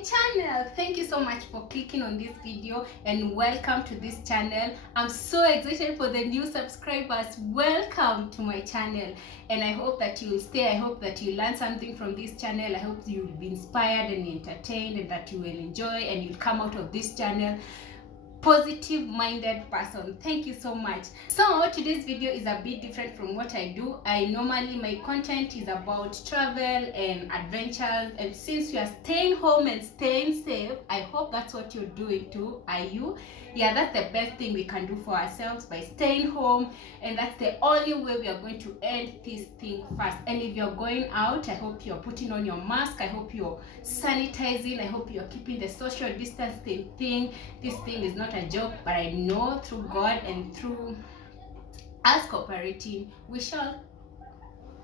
my channel. Thank you so much for clicking on this video and welcome to this channel. I'm so excited for the new subscribers. Welcome to my channel, and I hope that you will stay. I hope that you learn something from this channel. I hope you will be inspired and entertained, and that you will enjoy and you'll come out of this channel positive minded person. Thank you so much. So today's video is a bit different from what I do. My content is about travel and adventures, and since you are staying home and staying safe, I hope that's what you're doing too. Are you? Yeah, that's the best thing we can do for ourselves, by staying home, and that's the only way we are going to end this thing fast. And if you're going out, I hope you're putting on your mask. I hope you're sanitizing. I hope you're keeping the social distancing thing. This thing is not a joke, but I know through God and through us cooperating, we shall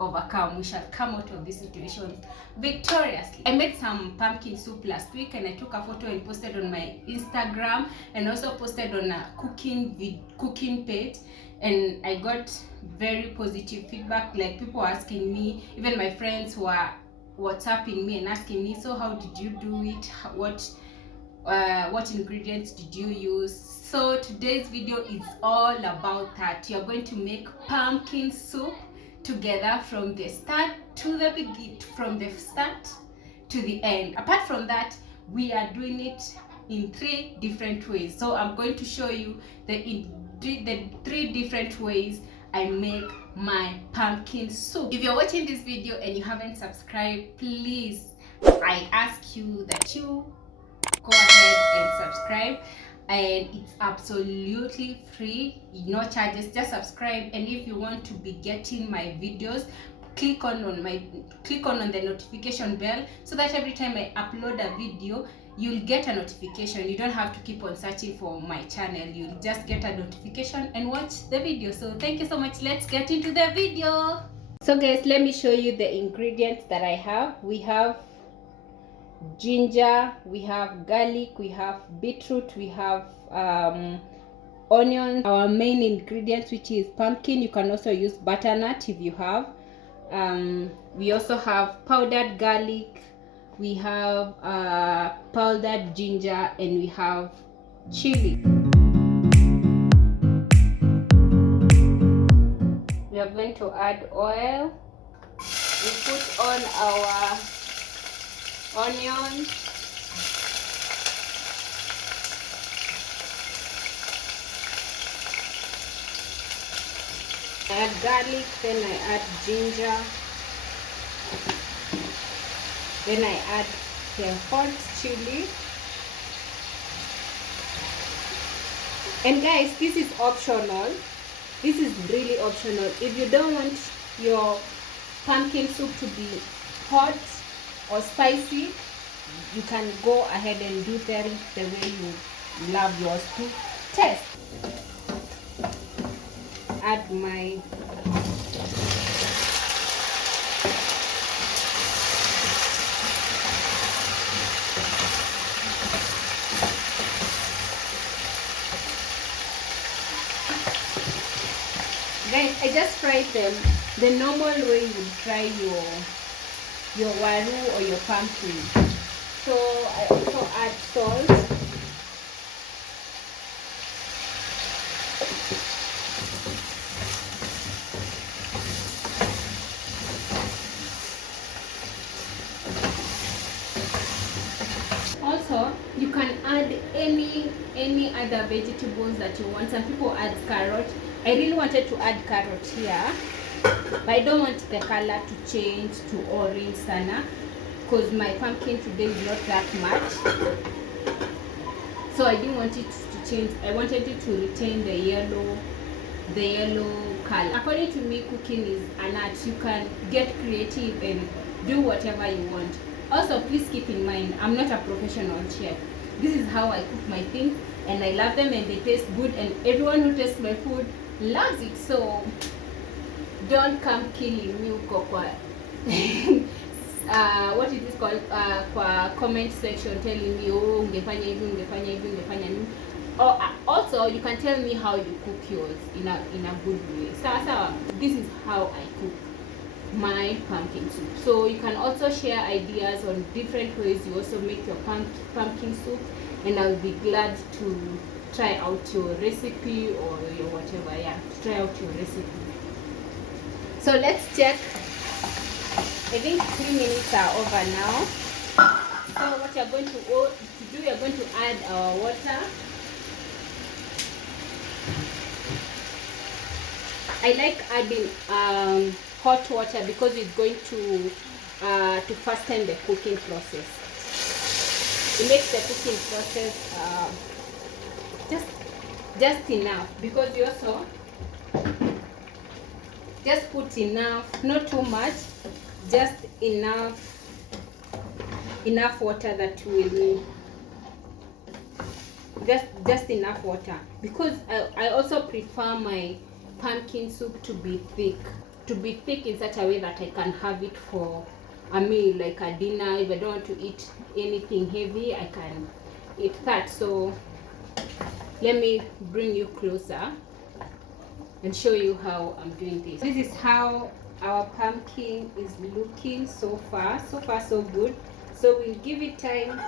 overcome. We shall come out of this situation victoriously. I made some pumpkin soup last week, and I took a photo and posted on my Instagram, and also posted on a cooking page, and I got very positive feedback. Like, people were asking me, even my friends were WhatsApping me and asking me, so how did you do it? What ingredients did you use? So today's video is all about that. You're going to make pumpkin soup together from the start to the beginning, from the start to the end. Apart from that, we are doing it in 3 different ways. So I'm going to show you the 3 different ways I make my pumpkin soup. If you're watching this video and you haven't subscribed, please, I ask you that you go ahead and subscribe, and it's absolutely free, no charges. Just subscribe, and if you want to be getting my videos, click on the notification bell, so that every time I upload a video, you'll get a notification. You don't have to keep on searching for my channel. You'll just get a notification and watch the video. So thank you so much. Let's get into the video. So guys, let me show you the ingredients that I have. We have ginger, we have garlic, we have beetroot, we have onions. Our main ingredients, which is pumpkin. You can also use butternut if you have. We also have powdered garlic, we have powdered ginger, and we have chili. We are going to add oil. We put on our onions, I add garlic, then I add ginger, then I add the hot chili. And guys, this is optional. This is really optional. If you don't want your pumpkin soup to be hot or spicy, you can go ahead and do that the way you love yours to taste. Add my guys, I just fried them the normal way you would fry your waru or your pumpkin. So I also add salt. Also, you can add any other vegetables that you want. Some people add carrot. I really wanted to add carrot here, but I don't want the color to change to orange sana, because my pumpkin today is not that much, so I didn't want it to change. I wanted it to retain the yellow color. According to me, cooking is an art. You can get creative and do whatever you want. Also, please keep in mind, I'm not a professional chef. This is how I cook my things, and I love them, and they taste good, and everyone who tastes my food loves it. So don't come killing me kwa what is this called, kwa comment section telling me, oh, ungefanya hivi. Or also, you can tell me how you cook yours in a good way. So this is how I cook. my pumpkin soup. So you can also share ideas on different ways you also make your pumpkin soup, and I'll be glad to try out your recipe or your whatever. Yeah, try out your recipe. So let's check. I think 3 minutes are over now. So what you're going to do, you're going to add our water. I like adding hot water because it's going to fasten the cooking process. It makes the cooking process just enough, because you also just put enough, not too much, just enough water that will just enough water, because I also prefer my pumpkin soup to be thick in such a way that I can have it for a meal, like a dinner. If I don't want to eat anything heavy, I can eat that. So let me bring you closer and show you how I'm doing this. This is how our pumpkin is looking so far. So far so good. So we'll give it time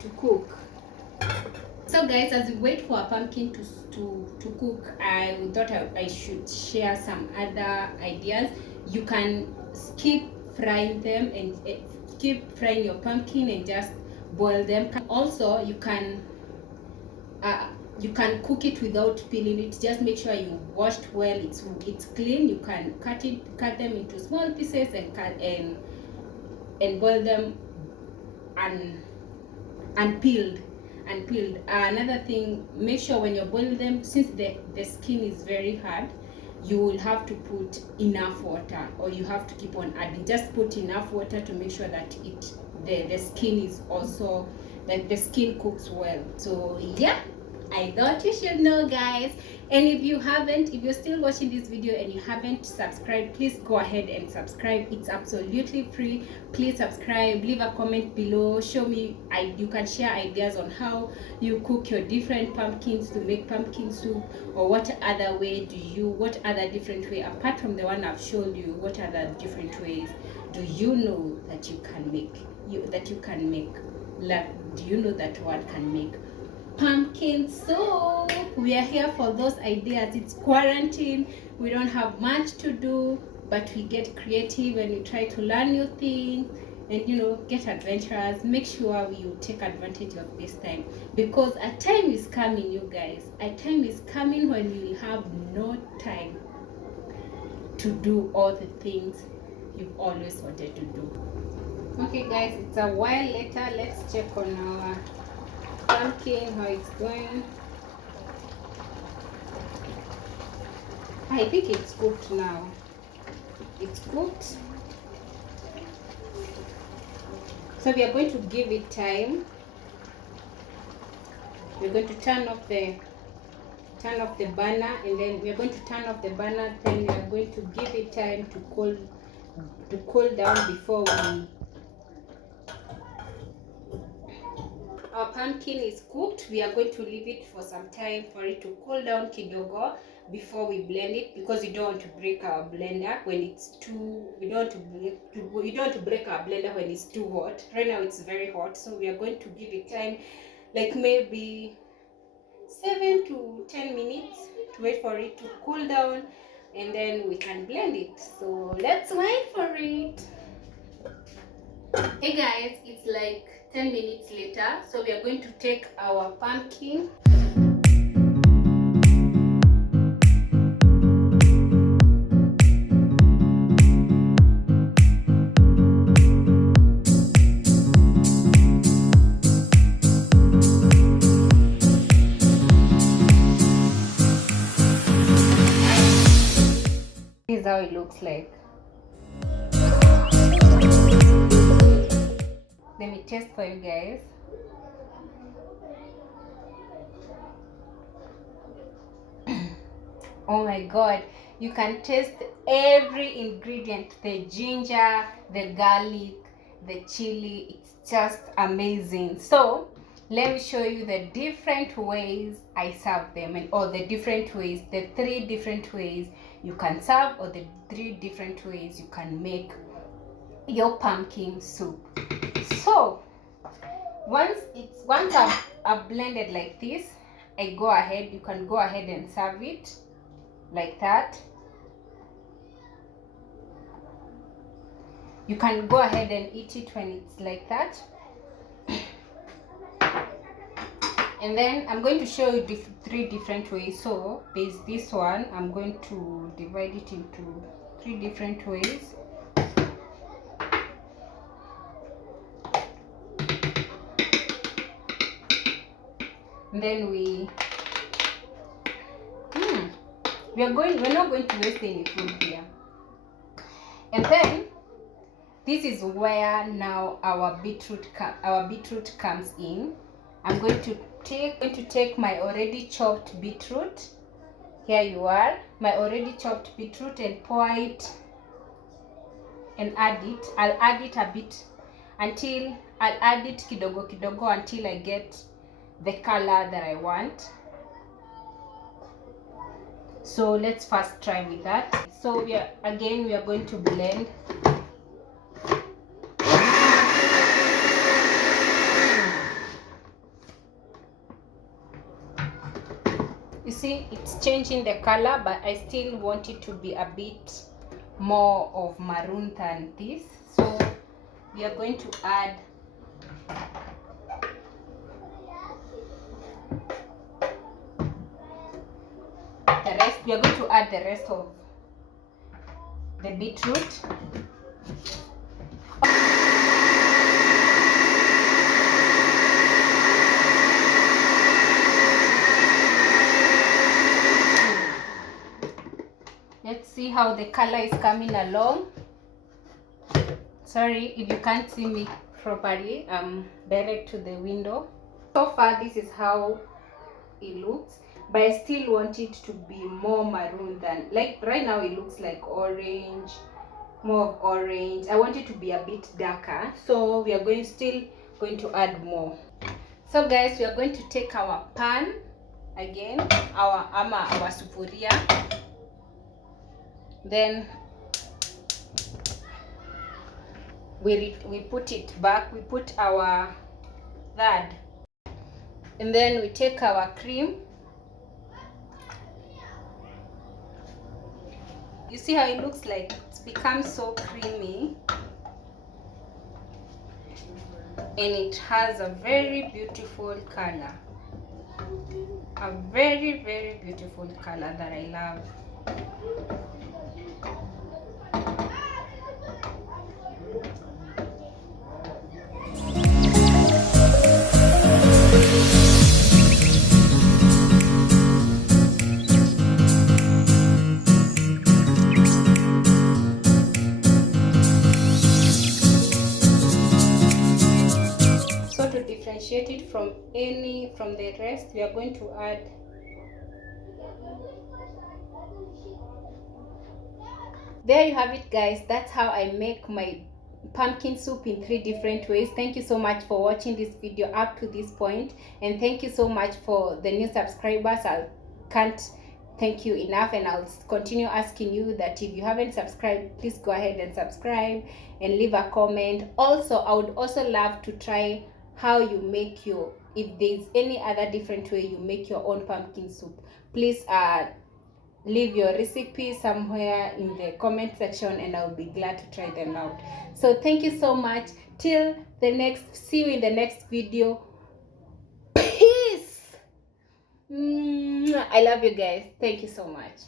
to cook. So guys, as we wait for our pumpkin to cook, I thought I should share some other ideas. You can skip frying them and keep frying your pumpkin and just boil them. Also, you can cook it without peeling it. Just make sure you washed well, it's clean. You can cut them into small pieces and boil them unpeeled. Another thing, make sure when you're boiling them, since the skin is very hard, you will have to put enough water, or you have to keep on adding. Just put enough water to make sure that the skin is also, like, the skin cooks well. So yeah, I thought you should know, guys. And if you're still watching this video and you haven't subscribed, please go ahead and subscribe. It's absolutely free. Please subscribe, leave a comment below, show me, you can share ideas on how you cook your different pumpkins to make pumpkin soup, or what other different way, apart from the one I've shown you, what other different ways do you know that you can make, like, do you know that one can make pumpkin soup? We are here for those ideas. It's quarantine, we don't have much to do, but we get creative and we try to learn new things and, you know, get adventurous. Make sure you take advantage of this time, because a time is coming, you guys. A time is coming when you will have no time to do all the things you've always wanted to do. Okay guys, it's a while later. Let's check on our pumpkin, how it's going. I think it's cooked now. It's cooked. So we are going to give it time. We're going to turn off the burner, and then we're going to turn off the burner. Then we are going to give it time to cool down before we. Our pumpkin is cooked. We are going to leave it for some time for it to cool down kidogo before we blend it, because we don't want to break our blender when it's too. We don't want to break our blender when it's too hot. Right now it's very hot, so we are going to give it time, like maybe 7 to 10 minutes to wait for it to cool down, and then we can blend it. So let's wait for it. Hey guys, it's like 10 minutes later, so we are going to take our pumpkin. This is how it looks like. Let me test for you guys. Oh my god, you can taste every ingredient, the ginger, the garlic, the chili. It's just amazing. So let me show you the different ways I serve them, and all the different ways, the 3 different ways you can serve, or the 3 different ways you can make your pumpkin soup. So once I've blended like this, you can go ahead and serve it like that. You can go ahead and eat it when it's like that. And then I'm going to show you 3 different ways. So there's this one. I'm going to divide it into 3 different ways. And then we're not going to waste any food here. And then this is where now our beetroot comes in. I'm going to take my already chopped beetroot. Here you are, my already chopped beetroot, and pour it and add it. I'll add it a bit until I'll add it kidogo kidogo until I get the color that I want. So let's first try with that. So we are going to blend. You see, it's changing the color, but I still want it to be a bit more of maroon than this. So we are going to add the rest. We are going to add the rest of the beetroot. Let's see how the color is coming along. Sorry if you can't see me properly. I'm direct to the window. So far this is how it looks, but I still want it to be more maroon than, like right now it looks like orange, more of orange. I want it to be a bit darker, so we are still going to add more. So guys, we are going to take our pan again, our sufuria. Then we put it back. We put our third, and then we take our cream. You see how it looks like? It's become so creamy, and it has a very beautiful color, a very, very beautiful color that I love. So to differentiate it from the rest, we are going to add there you have it, guys. That's how I make my pumpkin soup in 3 different ways. Thank you so much for watching this video up to this point, and thank you so much for the new subscribers. I can't thank you enough, and I'll continue asking you that if you haven't subscribed, please go ahead and subscribe and leave a comment. Also, I would also love to try how you make if there's any other different way you make your own pumpkin soup. Please leave your recipe somewhere in the comment section, and I'll be glad to try them out. So thank you so much. Till the next, see you in the next video. Peace. I love you guys. Thank you so much.